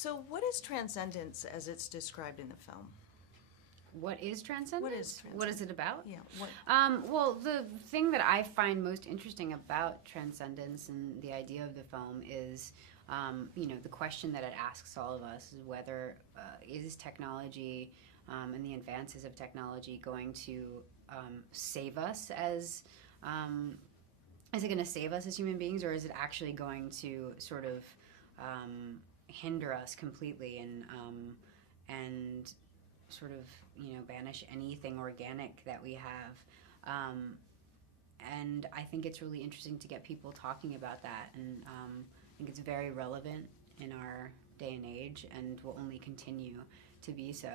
So what is Transcendence as it's described in the film? What is Transcendence? What is Transcendence? What is it about? Yeah. What? Well, the thing that I find most interesting about Transcendence and the idea of the film is, the question that it asks all of us is whether is technology and the advances of technology going to save us as is it going to save us as human beings, or is it actually going to sort of hinder us completely and sort of banish anything organic that we have, and I think it's really interesting to get people talking about that, and I think it's very relevant in our day and age, and will only continue to be so.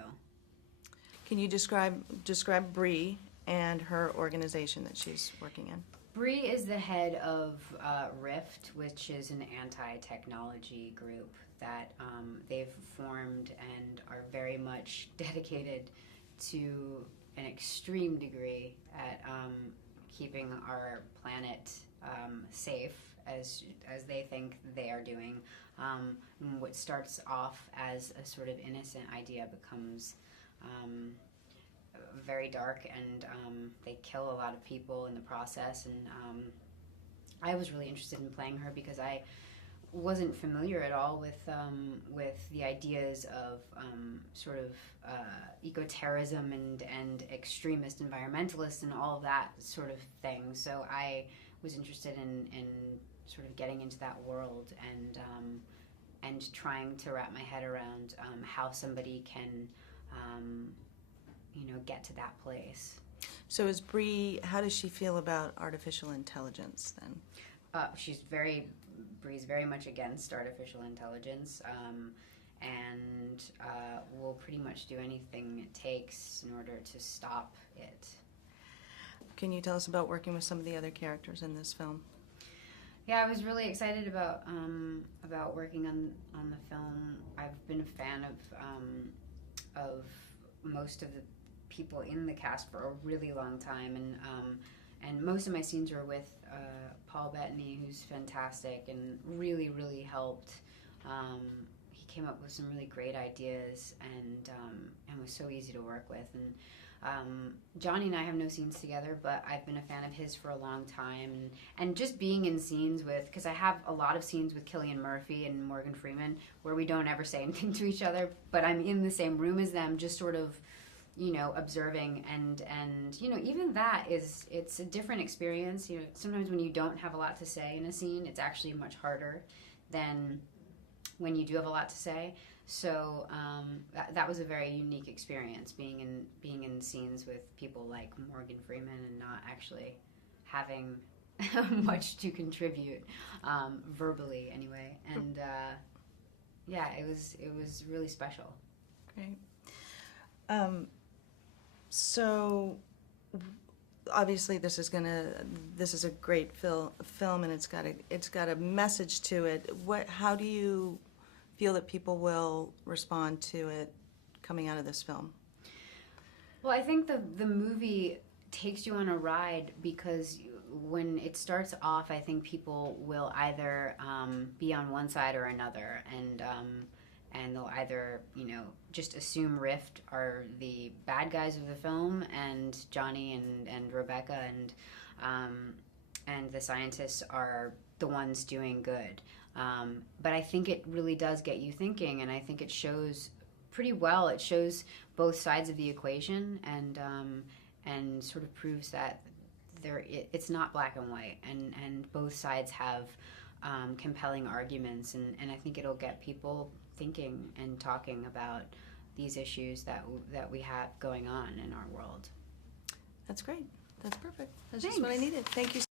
Can you describe Bree and her organization that she's working in? Bree is the head of RIFT, which is an anti-technology group that they've formed and are very much dedicated to an extreme degree at keeping our planet safe, as they think they are doing. What starts off as a sort of innocent idea becomes very dark, and they kill a lot of people in the process. And I was really interested in playing her because I wasn't familiar at all with the ideas of sort of eco-terrorism and extremist environmentalists and all of that sort of thing. So I was interested in sort of getting into that world and trying to wrap my head around how somebody can get to that place. So is Bree, how does she feel about artificial intelligence then? Bree's very much against artificial intelligence, and will pretty much do anything it takes in order to stop it. Can you tell us about working with some of the other characters in this film? Yeah, I was really excited about working on the film. I've been a fan of most of the people in the cast for a really long time, and most of my scenes were with Paul Bettany, who's fantastic and really, really helped. He came up with some really great ideas and was so easy to work with. And Johnny and I have no scenes together, but I've been a fan of his for a long time. And just being in scenes with, because I have a lot of scenes with Cillian Murphy and Morgan Freeman where we don't ever say anything to each other, but I'm in the same room as them, just sort of observing, and even that it's a different experience. Sometimes when you don't have a lot to say in a scene, it's actually much harder than when you do have a lot to say. So that was a very unique experience, being in scenes with people like Morgan Freeman and not actually having much to contribute, verbally anyway. And it was really special. Great. So obviously this is a great film, and it's got a message to it. How do you feel that people will respond to it coming out of this film? Well, I think the movie takes you on a ride, because when it starts off, I think people will either be on one side or another, and they'll either just assume Rift are the bad guys of the film, and Johnny and Rebecca and the scientists are the ones doing good. But I think it really does get you thinking, and I think it shows pretty well. It shows both sides of the equation, and sort of proves that it's not black and white, and both sides have compelling arguments, and I think it'll get people thinking and talking about these issues that we have going on in our world. That's great. That's perfect. That's Thanks. just what I needed. Thank you.